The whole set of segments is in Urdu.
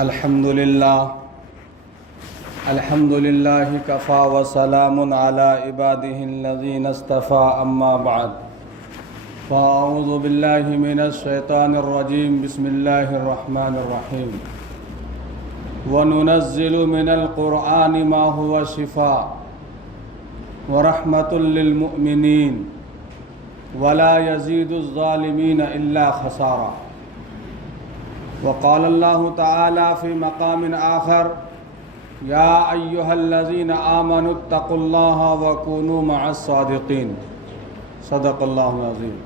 الحمد لله كفى وسلام على عباده الذين اصطفى أما بعد فأعوذ بالله من الشيطان الرجيم بسم الله الرحمن الرحيم وننزل من القرآن ما هو شفاء ورحمة للمؤمنين ولا يزيد الظالمين إلا خسارا وقال الله تعالى في مقام آخر يا أيها الذين آمنوا اتقوا الله وكونوا مع الصادقين صدق اللہ العظیم۔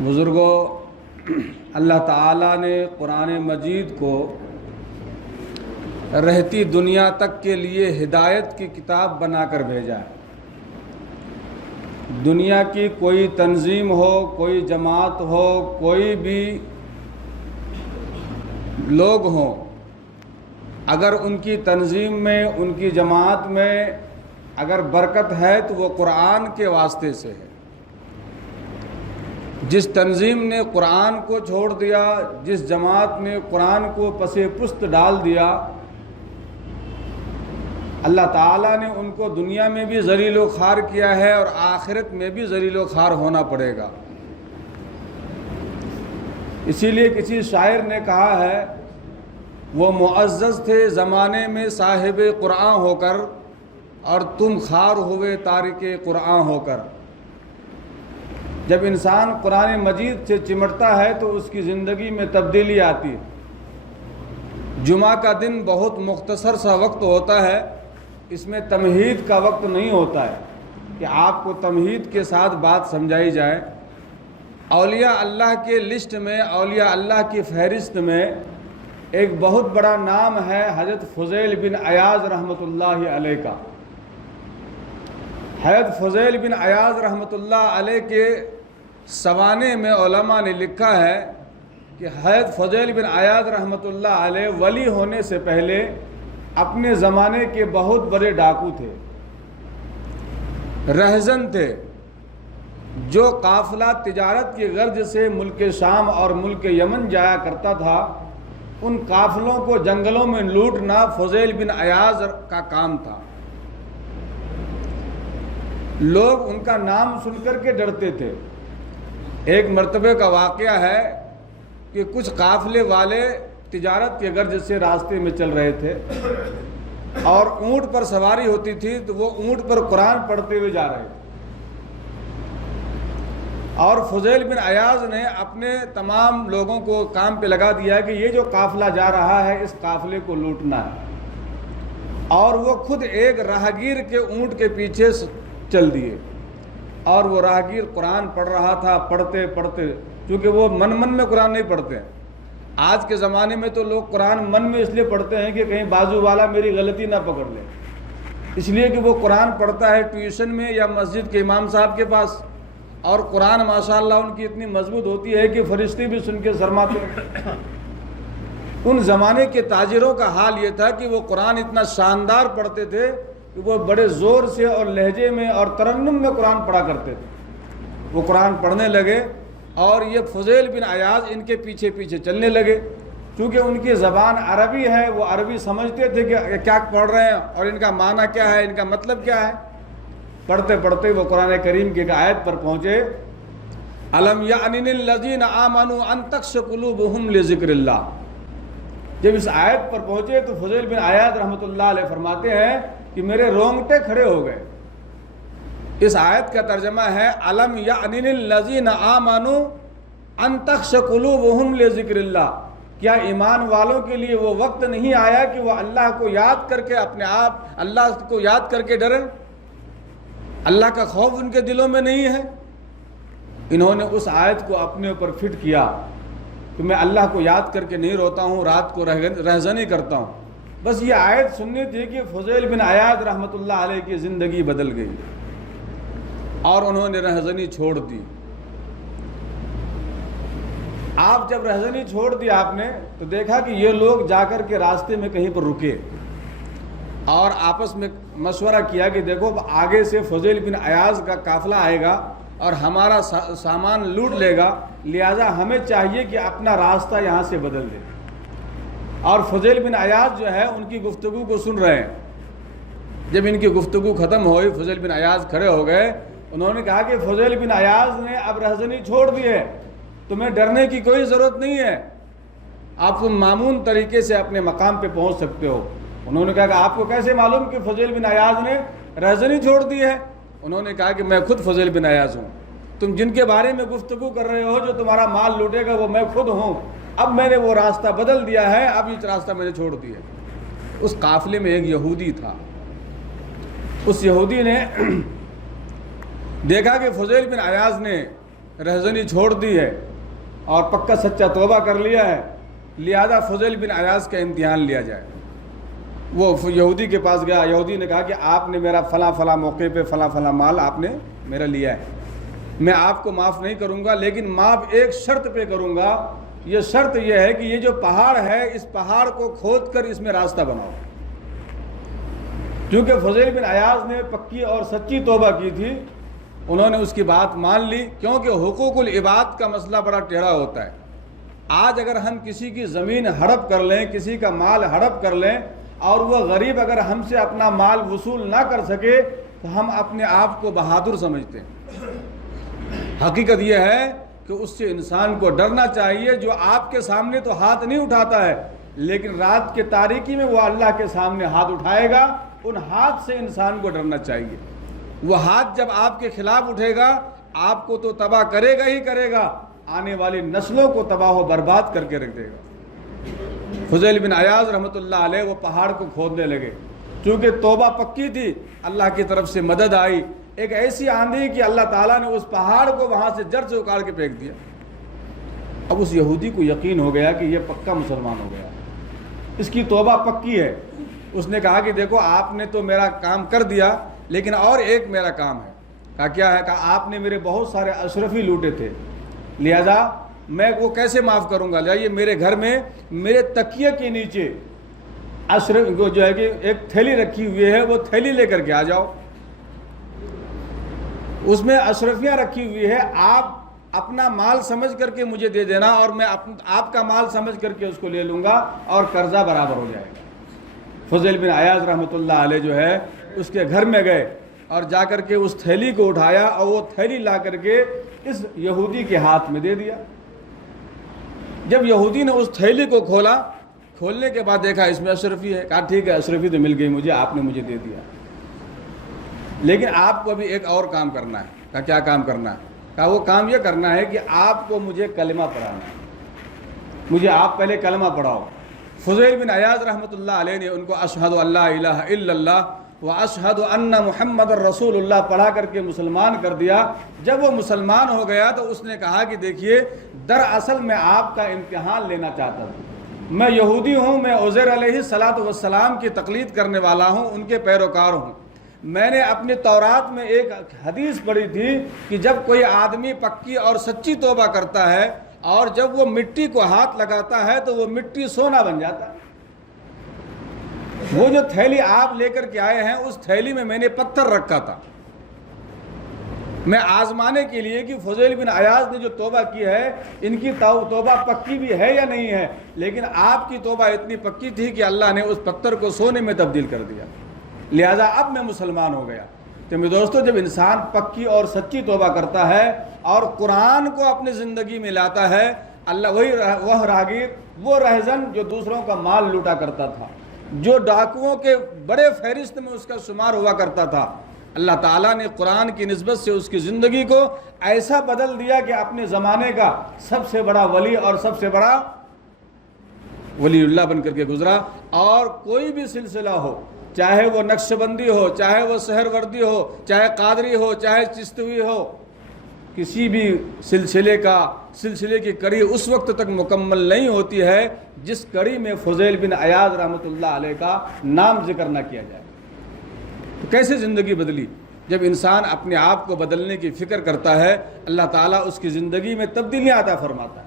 بزرگوں، اللہ تعالیٰ نے قرآن مجید کو رہتی دنیا تک کے لیے ہدایت کی کتاب بنا کر بھیجا ہے۔ دنیا کی کوئی تنظیم ہو، کوئی جماعت ہو، کوئی بھی لوگ ہوں، اگر ان کی تنظیم میں، ان کی جماعت میں اگر برکت ہے تو وہ قرآن کے واسطے سے ہے۔ جس تنظیم نے قرآن کو چھوڑ دیا، جس جماعت نے قرآن کو پس پشت ڈال دیا، اللہ تعالیٰ نے ان کو دنیا میں بھی ذلیل و خوار کیا ہے اور آخرت میں بھی ذلیل و خوار ہونا پڑے گا۔ اسی لیے کسی شاعر نے کہا ہے، وہ معزز تھے زمانے میں صاحب قرآن ہو کر، اور تم خوار ہوئے تارک قرآن ہو کر۔ جب انسان قرآن مجید سے چمٹتا ہے تو اس کی زندگی میں تبدیلی آتی ہے۔ جمعہ کا دن بہت مختصر سا وقت ہوتا ہے، اس میں تمہید کا وقت نہیں ہوتا ہے کہ آپ کو تمہید کے ساتھ بات سمجھائی جائے۔ اولیاء اللہ کے لسٹ میں، اولیاء اللہ کی فہرست میں ایک بہت بڑا نام ہے حضرت فضیل بن عیاض رحمۃ اللہ علیہ کا۔ حضرت فضیل بن عیاض رحمۃ اللہ علیہ کے سوانے میں علماء نے لکھا ہے کہ حضرت فضیل بن عیاض رحمۃ اللہ علیہ ولی ہونے سے پہلے اپنے زمانے کے بہت بڑے ڈاکو تھے، رہزن تھے، جو قافلہ تجارت کی غرض سے ملک شام اور ملک یمن جایا کرتا تھا، ان قافلوں کو جنگلوں میں لوٹنا فضیل بن عیاض کا کام تھا۔ لوگ ان کا نام سن کر کے ڈرتے تھے۔ ایک مرتبہ کا واقعہ ہے کہ کچھ قافلے والے تجارت کے غرض سے راستے میں چل رہے تھے اور اونٹ پر سواری ہوتی تھی، تو وہ اونٹ پر قرآن پڑھتے ہوئے جا رہے تھے، اور فضیل بن عیاض نے اپنے تمام لوگوں کو کام پہ لگا دیا کہ یہ جو قافلہ جا رہا ہے اس قافلے کو لوٹنا ہے، اور وہ خود ایک راہگیر کے اونٹ کے پیچھے چل دیے، اور وہ راہگیر قرآن پڑھ رہا تھا۔ پڑھتے پڑھتے، کیونکہ وہ من میں قرآن نہیں پڑھتے ہیں۔ آج کے زمانے میں تو لوگ قرآن من میں اس لیے پڑھتے ہیں کہ کہیں بازو والا میری غلطی نہ پکڑ لے، اس لیے کہ وہ قرآن پڑھتا ہے ٹیوشن میں یا مسجد کے امام صاحب کے پاس، اور قرآن ماشاءاللہ ان کی اتنی مضبوط ہوتی ہے کہ فرشتے بھی سن کے شرماتے ہیں۔ ان زمانے کے تاجروں کا حال یہ تھا کہ وہ قرآن اتنا شاندار پڑھتے تھے کہ وہ بڑے زور سے اور لہجے میں اور ترنم میں قرآن پڑھا کرتے تھے۔ وہ قرآن پڑھنے لگے اور یہ فضیل بن عیاض ان کے پیچھے پیچھے چلنے لگے۔ چونکہ ان کی زبان عربی ہے، وہ عربی سمجھتے تھے کہ کیا پڑھ رہے ہیں اور ان کا معنی کیا ہے، ان کا مطلب کیا ہے۔ پڑھتے پڑھتے وہ قرآن کریم کی ایک آیت پر پہنچے، الم یعن للذین آمنوا ان تخشع قلوبہم لذکر اللہ۔ جب اس آیت پر پہنچے تو فضیل بن عیاض رحمۃ اللہ علیہ فرماتے ہیں کہ میرے رونگٹے کھڑے ہو گئے۔ اس آیت کا ترجمہ ہے، الم یعن للذین آمنوا ان تخشع قلوبہم لذکر اللہ۔ کیا ایمان والوں کے لیے وہ وقت نہیں آیا کہ وہ اللہ کو یاد کر کے اپنے آپ اللہ کو یاد کر کے ڈریں؟ اللہ کا خوف ان کے دلوں میں نہیں ہے؟ انہوں نے اس آیت کو اپنے اوپر فٹ کیا کہ میں اللہ کو یاد کر کے نہیں روتا ہوں، رات کو رہزنی کرتا ہوں۔ بس یہ آیت سننی تھی کہ فضیل بن عیاض رحمۃ اللہ علیہ کی زندگی بدل گئی اور انہوں نے رہزنی چھوڑ دی۔ آپ جب رہزنی چھوڑ دی آپ نے تو دیکھا کہ یہ لوگ جا کر کے راستے میں کہیں پر رکے اور آپس میں مشورہ کیا کہ دیکھو آگے سے فضیل بن عیاض کا قافلہ آئے گا اور ہمارا سامان لوٹ لے گا، لہذا ہمیں چاہیے کہ اپنا راستہ یہاں سے بدل دیں۔ اور فضیل بن عیاض جو ہے ان کی گفتگو کو سن رہے ہیں۔ جب ان کی گفتگو ختم ہوئی، فضیل بن عیاض کھڑے ہو گئے، انہوں نے کہا کہ فضیل بن عیاض نے اب رہزنی چھوڑ دی ہے، تمہیں ڈرنے کی کوئی ضرورت نہیں ہے، آپ تم معمون طریقے سے اپنے مقام پہ پہنچ سکتے ہو۔ انہوں نے کہا کہ آپ کو کیسے معلوم کہ فضیل بن عیاض نے رہزنی چھوڑ دی ہے؟ انہوں نے کہا کہ میں خود فضیل بن عیاض ہوں، تم جن کے بارے میں گفتگو کر رہے ہو جو تمہارا مال لوٹے گا وہ میں خود ہوں، اب میں نے وہ راستہ بدل دیا ہے، اب یہ راستہ میں نے چھوڑ دیا۔ اس قافلے میں ایک یہودی تھا، اس یہودی نے دیکھا کہ فضیل بن عیاض نے رہزنی چھوڑ دی ہے اور پکا سچا توبہ کر لیا ہے، لہذا فضیل بن عیاض کا امتحان لیا جائے۔ وہ یہودی کے پاس گیا، یہودی نے کہا کہ آپ نے میرا فلاں فلاں موقع پہ فلاں فلاں مال آپ نے میرا لیا ہے، میں آپ کو معاف نہیں کروں گا، لیکن معاف ایک شرط پہ کروں گا، یہ شرط یہ ہے کہ یہ جو پہاڑ ہے اس پہاڑ کو کھود کر اس میں راستہ بناؤ۔ کیونکہ فضیل بن عیاض نے پکی اور سچی توبہ کی تھی، انہوں نے اس کی بات مان لی، کیونکہ حقوق العباد کا مسئلہ بڑا ٹیڑھا ہوتا ہے۔ آج اگر ہم کسی کی زمین ہڑپ کر لیں، کسی کا مال ہڑپ کر لیں اور وہ غریب اگر ہم سے اپنا مال وصول نہ کر سکے تو ہم اپنے آپ کو بہادر سمجھتے ہیں۔ حقیقت یہ ہے کہ اس سے انسان کو ڈرنا چاہیے جو آپ کے سامنے تو ہاتھ نہیں اٹھاتا ہے، لیکن رات کے تاریکی میں وہ اللہ کے سامنے ہاتھ اٹھائے گا، ان ہاتھ سے انسان کو ڈرنا چاہیے۔ وہ ہاتھ جب آپ کے خلاف اٹھے گا آپ کو تو تباہ کرے گا ہی کرے گا، آنے والی نسلوں کو تباہ و برباد کر کے رکھ دے گا۔ فضیل بن عیاض رحمۃ اللہ علیہ وہ پہاڑ کو کھودنے لگے، چونکہ توبہ پکی تھی، اللہ کی طرف سے مدد آئی، ایک ایسی آندھی کہ اللہ تعالیٰ نے اس پہاڑ کو وہاں سے جڑ سے اکاڑ کے پھینک دیا۔ اب اس یہودی کو یقین ہو گیا کہ یہ پکا مسلمان ہو گیا، اس کی توبہ پکی ہے۔ اس نے کہا کہ دیکھو آپ نے تو میرا کام کر دیا، لیکن اور ایک میرا کام ہے۔ کہا کیا ہے؟ کہا آپ نے میرے بہت سارے اشرفی لوٹے تھے، لہذا میں وہ کیسے معاف کروں گا؟ جائیے میرے گھر میں میرے تکیے کے نیچے اشرف جو ہے کہ ایک تھیلی رکھی ہوئی ہے، وہ تھیلی لے کر کے آ جاؤ، اس میں اشرفیاں رکھی ہوئی ہے، آپ اپنا مال سمجھ کر کے مجھے دے دینا اور میں آپ کا مال سمجھ کر کے اس کو لے لوں گا اور قرضہ برابر ہو جائے گا۔ فضیل بن عیاض رحمۃ اللہ علیہ جو ہے اس کے گھر میں گئے اور جا کر کے اس تھیلی کو اٹھایا اور وہ تھیلی لا کر کے اس یہودی کے ہاتھ میں دے دیا۔ جب یہودی نے اس تھیلی کو کھولا، کھولنے کے بعد دیکھا اس میں اشرفی ہے، کہا ٹھیک ہے اشرفی تو مل گئی مجھے، آپ نے مجھے دے دیا، لیکن آپ کو ابھی ایک اور کام کرنا ہے۔ کہا کیا کام کرنا ہے؟ کہا وہ کام یہ کرنا ہے کہ آپ کو مجھے کلمہ پڑھانا ہے، مجھے آپ پہلے کلمہ پڑھاؤ۔ فضیل بن عیاض رحمۃ اللہ علیہ نے ان کو اشہد ان لا الہ الا اللہ و اشہد ان محمد الرسول اللہ پڑھا کر کے مسلمان کر دیا۔ جب وہ مسلمان ہو گیا تو اس نے کہا کہ دیکھیے دراصل میں آپ کا امتحان لینا چاہتا تھا، میں یہودی ہوں، میں عزیر علیہ السلام کی تقلید کرنے والا ہوں، ان کے پیروکار ہوں۔ میں نے اپنی تورات میں ایک حدیث پڑھی تھی کہ جب کوئی آدمی پکی اور سچی توبہ کرتا ہے اور جب وہ مٹی کو ہاتھ لگاتا ہے تو وہ مٹی سونا بن جاتا ہے۔ وہ جو تھیلی آپ لے کر کے آئے ہیں اس تھیلی میں نے پتھر رکھا تھا، میں آزمانے کے لیے کہ فضیل بن عیاض نے جو توبہ کی ہے ان کی توبہ پکی بھی ہے یا نہیں ہے، لیکن آپ کی توبہ اتنی پکی تھی کہ اللہ نے اس پتھر کو سونے میں تبدیل کر دیا، لہذا اب میں مسلمان ہو گیا۔ تو میرے دوستو جب انسان پکی اور سچی توبہ کرتا ہے اور قرآن کو اپنی زندگی میں لاتا ہے، اللہ وہ راگیر، وہ رہزن جو دوسروں کا مال لوٹا کرتا تھا، جو ڈاکوؤں کے بڑے فہرست میں اس کا شمار ہوا کرتا تھا، اللہ تعالیٰ نے قرآن کی نسبت سے اس کی زندگی کو ایسا بدل دیا کہ اپنے زمانے کا سب سے بڑا ولی اور سب سے بڑا ولی اللہ بن کر کے گزرا۔ اور کوئی بھی سلسلہ ہو، چاہے وہ نقش بندی ہو، چاہے وہ سہر وردی ہو، چاہے قادری ہو، چاہے چشتوی ہو، کسی بھی سلسلے کی کڑی اس وقت تک مکمل نہیں ہوتی ہے جس کڑی میں فضیل بن عیاض رحمۃ اللہ علیہ کا نام ذکر نہ کیا جائے۔ تو کیسے زندگی بدلی؟ جب انسان اپنے آپ کو بدلنے کی فکر کرتا ہے اللہ تعالیٰ اس کی زندگی میں تبدیلیاں عطا فرماتا ہے۔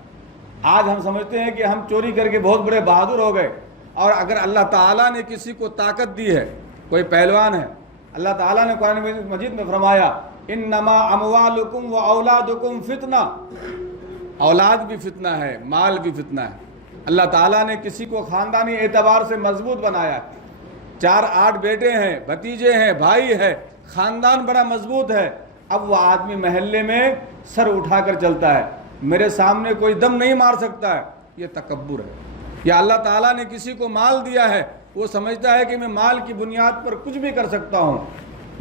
آج ہم سمجھتے ہیں کہ ہم چوری کر کے بہت بڑے بہادر ہو گئے، اور اگر اللہ تعالیٰ نے کسی کو طاقت دی ہے، کوئی پہلوان ہے، اللہ تعالیٰ نے قرآن مجید میں فرمایا انما اموالکم و اولادکم فتنہ، اولاد بھی فتنہ ہے، مال بھی فتنہ ہے۔ اللہ تعالیٰ نے کسی کو خاندانی اعتبار سے مضبوط بنایا، 4-8 بیٹے ہیں، بھتیجے ہیں، بھائی ہے، خاندان بڑا مضبوط ہے، اب وہ آدمی محلے میں سر اٹھا کر چلتا ہے، میرے سامنے کوئی دم نہیں مار سکتا ہے، یہ تکبر ہے۔ یا اللہ تعالیٰ نے کسی کو مال دیا ہے، وہ سمجھتا ہے کہ میں مال کی بنیاد پر کچھ بھی کر سکتا ہوں،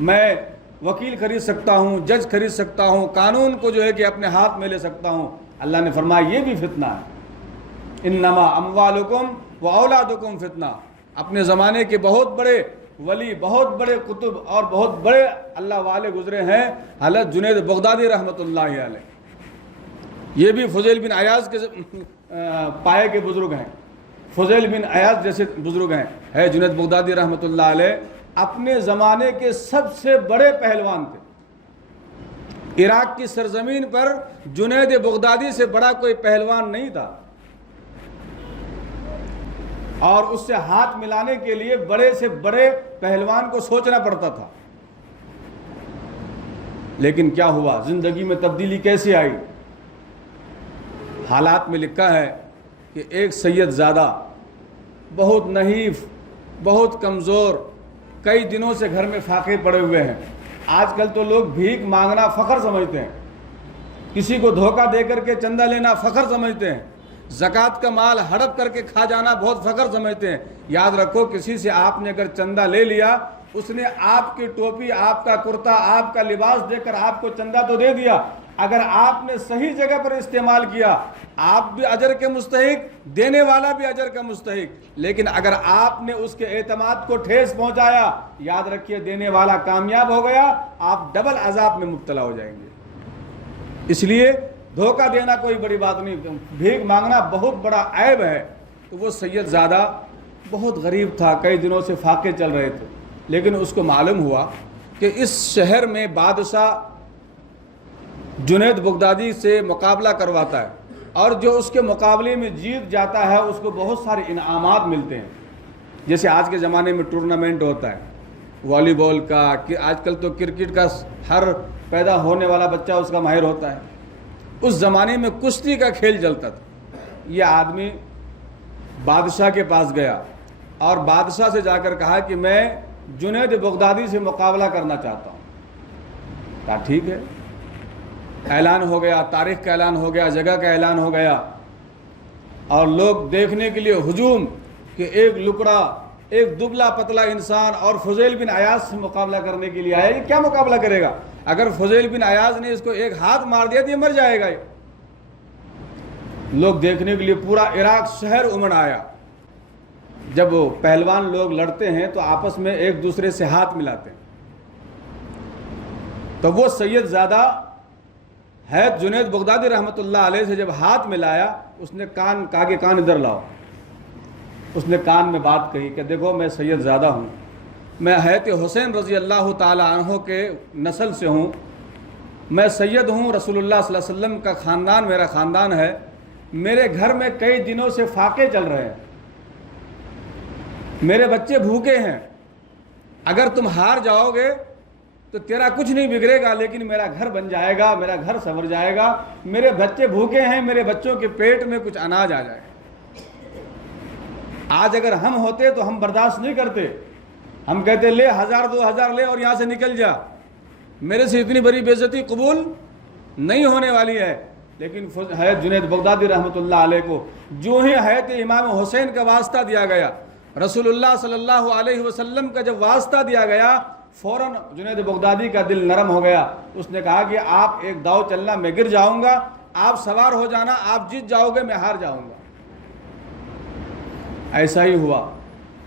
میں وکیل خرید سکتا ہوں، جج خرید سکتا ہوں، قانون کو جو ہے کہ اپنے ہاتھ میں لے سکتا ہوں۔ اللہ نے فرمایا یہ بھی فتنہ ہے، انما اموالکم و اولادکم فتنہ۔ اپنے زمانے کے بہت بڑے ولی، بہت بڑے قطب اور بہت بڑے اللہ والے گزرے ہیں، حضرت جنید بغدادی رحمۃ اللہ علیہ، یہ بھی فضیل بن عیاض کے پائے کے بزرگ ہیں، فضیل بن عیاض جیسے بزرگ ہیں، ہے جنید بغدادی رحمۃ اللہ علیہ، اپنے زمانے کے سب سے بڑے پہلوان تھے۔ عراق کی سرزمین پر جنید بغدادی سے بڑا کوئی پہلوان نہیں تھا، اور اس سے ہاتھ ملانے کے لیے بڑے سے بڑے پہلوان کو سوچنا پڑتا تھا۔ لیکن کیا ہوا، زندگی میں تبدیلی کیسے آئی؟ حالات میں لکھا ہے کہ ایک سید زادہ بہت نحیف، بہت کمزور، کئی دنوں سے گھر میں فاقے پڑے ہوئے ہیں۔ آج کل تو لوگ بھیک مانگنا فخر سمجھتے ہیں، کسی کو دھوکہ دے کر کے چندہ لینا فخر سمجھتے ہیں، زکوٰۃ کا مال ہڑپ کر کے کھا جانا بہت فخر سمجھتے ہیں۔ یاد رکھو، کسی سے آپ نے اگر چندہ لے لیا، اس نے آپ کی ٹوپی، آپ کا کرتا، آپ کا لباس دے کر آپ کو چندہ تو دے دیا، اگر آپ نے صحیح جگہ پر استعمال کیا آپ بھی اجر کے مستحق، دینے والا بھی اجر کا مستحق، لیکن اگر آپ نے اس کے اعتماد کو ٹھیس پہنچایا، یاد رکھیے دینے والا کامیاب ہو گیا، آپ ڈبل عذاب میں مبتلا ہو جائیں گے۔ اس لیے دھوکہ دینا کوئی بڑی بات نہیں، بھیک مانگنا بہت بڑا عیب ہے۔ تو وہ سید زادہ بہت غریب تھا، کئی دنوں سے فاقے چل رہے تھے، لیکن اس کو معلوم ہوا کہ اس شہر میں بادشاہ جنید بغدادی سے مقابلہ کرواتا ہے، اور جو اس کے مقابلے میں جیت جاتا ہے اس کو بہت سارے انعامات ملتے ہیں۔ جیسے آج کے زمانے میں ٹورنامنٹ ہوتا ہے والی بال کا، کہ آج کل تو کرکٹ کا ہر پیدا ہونے والا بچہ اس کا ماہر ہوتا ہے، اس زمانے میں کشتی کا کھیل چلتا تھا۔ یہ آدمی بادشاہ کے پاس گیا اور بادشاہ سے جا کر کہا کہ میں جنید بغدادی سے مقابلہ کرنا چاہتا ہوں۔ کہا ٹھیک ہے، اعلان ہو گیا، تاریخ کا اعلان ہو گیا، جگہ کا اعلان ہو گیا، اور لوگ دیکھنے کے لیے ہجوم کہ ایک لکڑا، ایک دبلا پتلا انسان اور فضیل بن عیاض سے مقابلہ کرنے کے لیے آیا۔ یہ کیا مقابلہ کرے گا؟ اگر فضیل بن عیاض نے اس کو ایک ہاتھ مار دیا تو یہ مر جائے گا۔ لوگ دیکھنے کے لیے پورا عراق شہر امڑ آیا۔ جب وہ پہلوان لوگ لڑتے ہیں تو آپس میں ایک دوسرے سے ہاتھ ملاتے ہیں، تو وہ سید زادہ ہے جنید بغدادی رحمۃ اللہ علیہ سے جب ہاتھ ملایا، اس نے کہا کہ کان ادھر لاؤ۔ اس نے کان میں بات کہی کہ دیکھو میں سید زادہ ہوں، میں حضرت حسین رضی اللہ تعالیٰ عنہ کے نسل سے ہوں، میں سید ہوں، رسول اللہ صلی اللہ علیہ وسلم کا خاندان میرا خاندان ہے، میرے گھر میں کئی دنوں سے فاقے چل رہے ہیں، میرے بچے بھوکے ہیں، اگر تم ہار جاؤ گے تو تیرا کچھ نہیں بگڑے گا، لیکن میرا گھر بن جائے گا، میرا گھر سنور جائے گا، میرے بچے بھوکے ہیں، میرے بچوں کے پیٹ میں کچھ اناج آ جائے۔ آج اگر ہم ہوتے تو ہم برداشت نہیں کرتے، ہم کہتے لے 1000 2000 لے اور یہاں سے نکل جا، میرے سے اتنی بڑی بے عزتی قبول نہیں ہونے والی ہے۔ لیکن حضرت جنید بغدادی رحمۃ اللہ علیہ کو جو ہی حضرت امام حسین کا واسطہ دیا گیا، رسول اللہ صلی اللہ علیہ وسلم کا جب واسطہ دیا گیا، فوراً جنید بغدادی کا دل نرم ہو گیا۔ اس نے کہا کہ آپ ایک داؤ چلنا، میں گر جاؤں گا، آپ سوار ہو جانا، آپ جیت جاؤ گے، میں ہار جاؤں گا۔ ایسا ہی ہوا،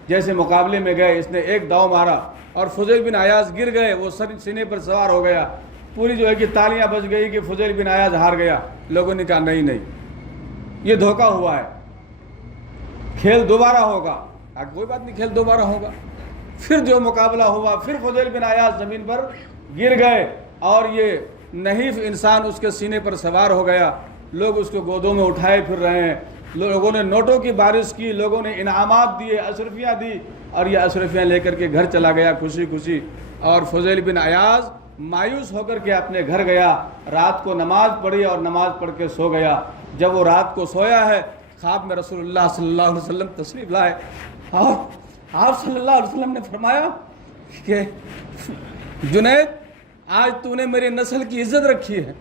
جیسے مقابلے میں گئے، اس نے ایک داؤ مارا اور فضیل بن عیاض گر گئے، وہ سینے پر سوار ہو گیا، پوری جو ہے کہ تالیاں بج گئی کہ فضیل بن عیاض ہار گیا۔ لوگوں نے کہا نہیں یہ دھوکہ ہوا ہے، کھیل دوبارہ ہوگا۔ کوئی بات نہیں، کھیل دوبارہ ہوگا۔ پھر جو مقابلہ ہوا، پھر فضیل بن عیاض زمین پر گر گئے اور یہ نحیف انسان اس کے سینے پر سوار ہو گیا۔ لوگ اس کو گودوں میں اٹھائے پھر رہے ہیں، لوگوں نے نوٹوں کی بارش کی، لوگوں نے انعامات دیے، اشرفیاں دی، اور یہ اشرفیاں لے کر کے گھر چلا گیا خوشی خوشی۔ اور فضیل بن عیاض مایوس ہو کر کے اپنے گھر گیا، رات کو نماز پڑھی اور نماز پڑھ کے سو گیا۔ جب وہ رات کو سویا ہے خواب میں رسول اللہ صلی اللہ علیہ وسلم تشریف لائے اور آپ صلی اللہ علیہ وسلم نے فرمایا کہ جنید آج تو نے میری نسل کی عزت رکھی ہے،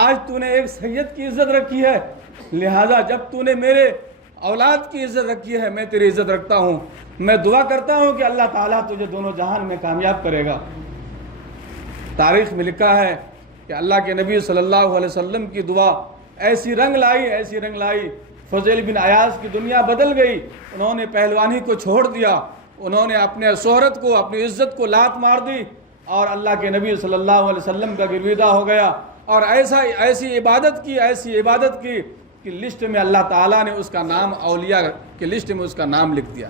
آج تو نے ایک سید کی عزت رکھی ہے، لہذا جب تو نے میرے اولاد کی عزت رکھی ہے میں تیری عزت رکھتا ہوں، میں دعا کرتا ہوں کہ اللہ تعالیٰ تجھے دونوں جہان میں کامیاب کرے گا۔ تاریخ میں لکھا ہے کہ اللہ کے نبی صلی اللہ علیہ وسلم کی دعا ایسی رنگ لائی، فضیل بن عیاض کی دنیا بدل گئی، انہوں نے پہلوانی کو چھوڑ دیا، انہوں نے اپنے شہرت کو، اپنی عزت کو لات مار دی اور اللہ کے نبی صلی اللہ علیہ وسلم کا گرویدہ ہو گیا، اور ایسی عبادت کی کہ لسٹ میں اللہ تعالیٰ نے اس کا نام، اولیاء کی لسٹ میں اس کا نام لکھ دیا۔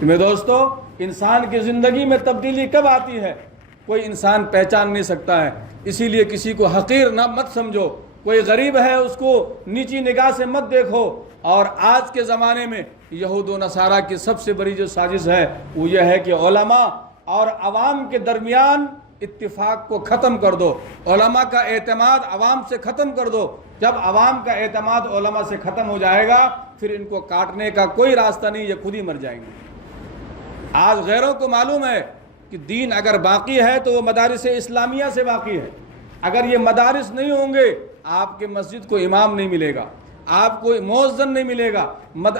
میرے دوستو، انسان کی زندگی میں تبدیلی کب آتی ہے کوئی انسان پہچان نہیں سکتا ہے، اسی لیے کسی کو حقیر نہ مت سمجھو، کوئی غریب ہے اس کو نیچی نگاہ سے مت دیکھو۔ اور آج کے زمانے میں یہود و نصارہ کی سب سے بڑی جو سازش ہے وہ یہ ہے کہ علماء اور عوام کے درمیان اتفاق کو ختم کر دو، علماء کا اعتماد عوام سے ختم کر دو۔ جب عوام کا اعتماد علماء سے ختم ہو جائے گا پھر ان کو کاٹنے کا کوئی راستہ نہیں، یہ خود ہی مر جائیں گے۔ آج غیروں کو معلوم ہے کہ دین اگر باقی ہے تو وہ مدارس اسلامیہ سے باقی ہے، اگر یہ مدارس نہیں ہوں گے آپ کے مسجد کو امام نہیں ملے گا، آپ کو مؤذن نہیں ملے گا،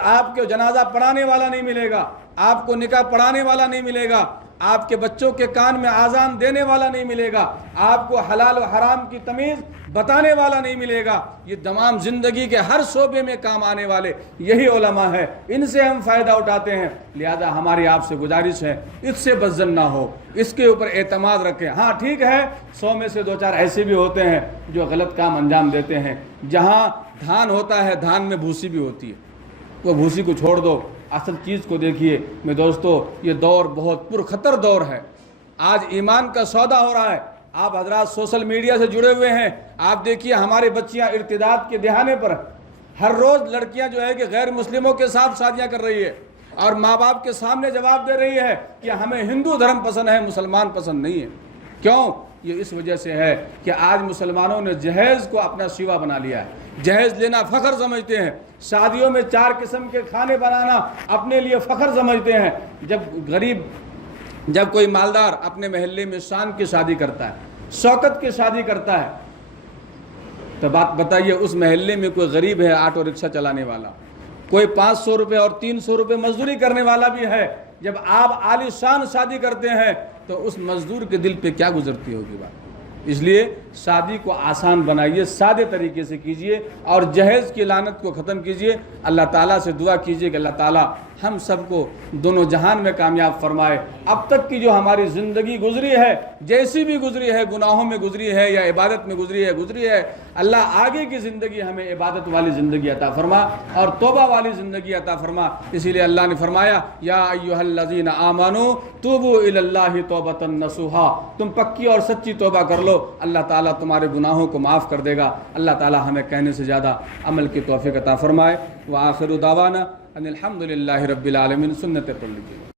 آپ کو جنازہ پڑھانے والا نہیں ملے گا، آپ کو نکاح پڑھانے والا نہیں ملے گا، آپ کے بچوں کے کان میں اذان دینے والا نہیں ملے گا، آپ کو حلال و حرام کی تمیز بتانے والا نہیں ملے گا۔ یہ تمام زندگی کے ہر شعبے میں کام آنے والے یہی علماء ہیں، ان سے ہم فائدہ اٹھاتے ہیں، لہذا ہماری آپ سے گزارش ہے اس سے بزن نہ ہو، اس کے اوپر اعتماد رکھیں۔ ہاں ٹھیک ہے، 100 میں سے 2-4 ایسے بھی ہوتے ہیں جو غلط کام انجام دیتے ہیں۔ جہاں دھان ہوتا ہے دھان میں بھوسی بھی ہوتی ہے، وہ بھوسی کو چھوڑ دو، اصل چیز کو دیکھیے۔ میں دوستو، یہ دور بہت پرخطر دور ہے، آج ایمان کا سودا ہو رہا ہے۔ آپ حضرات سوشل میڈیا سے جڑے ہوئے ہیں، آپ دیکھیے ہماری بچیاں ارتداد کے دہانے پر ہر روز لڑکیاں جو ہے کہ غیر مسلموں کے ساتھ شادیاں کر رہی ہے اور ماں باپ کے سامنے جواب دے رہی ہے کہ ہمیں ہندو دھرم پسند ہے، مسلمان پسند نہیں ہے۔ کیوں؟ یہ اس وجہ سے ہے کہ آج مسلمانوں نے جہیز کو اپنا سیوا بنا لیا ہے، جہیز لینا فخر سمجھتے ہیں، شادیوں میں 4 قسم کے کھانے بنانا اپنے لیے فخر سمجھتے ہیں۔ جب کوئی مالدار اپنے محلے میں شان کی شادی کرتا ہے، شوکت کی شادی کرتا ہے، تو بات بتائیے اس محلے میں کوئی غریب ہے آٹو رکشہ چلانے والا، کوئی 500 روپے اور 300 روپے مزدوری کرنے والا بھی ہے، جب آپ عالی شان شادی کرتے ہیں تو اس مزدور کے دل پہ کیا گزرتی ہوگی بات۔ اس لیے شادی کو آسان بنائیے، سادے طریقے سے کیجئے اور جہیز کی لعنت کو ختم کیجئے۔ اللہ تعالیٰ سے دعا کیجئے کہ اللہ تعالیٰ ہم سب کو دونوں جہان میں کامیاب فرمائے۔ اب تک کی جو ہماری زندگی گزری ہے، جیسی بھی گزری ہے، گناہوں میں گزری ہے یا عبادت میں گزری ہے، اللہ آگے کی زندگی ہمیں عبادت والی زندگی عطا فرما اور توبہ والی زندگی عطا فرما۔ اسی لیے اللہ نے فرمایا یا ایھا الذین آمنوا توبوا الی اللہ توبۃ نصوحا، تم پکی اور سچی توبہ کر لو، اللہ تعالیٰ تمہارے گناہوں کو معاف کر دے گا۔ اللہ تعالیٰ ہمیں کہنے سے زیادہ عمل کی توفیق عطا فرمائے۔ وآخر دعوانا ان الحمد للہ رب العالمین۔ سنت پڑھ لیجیے۔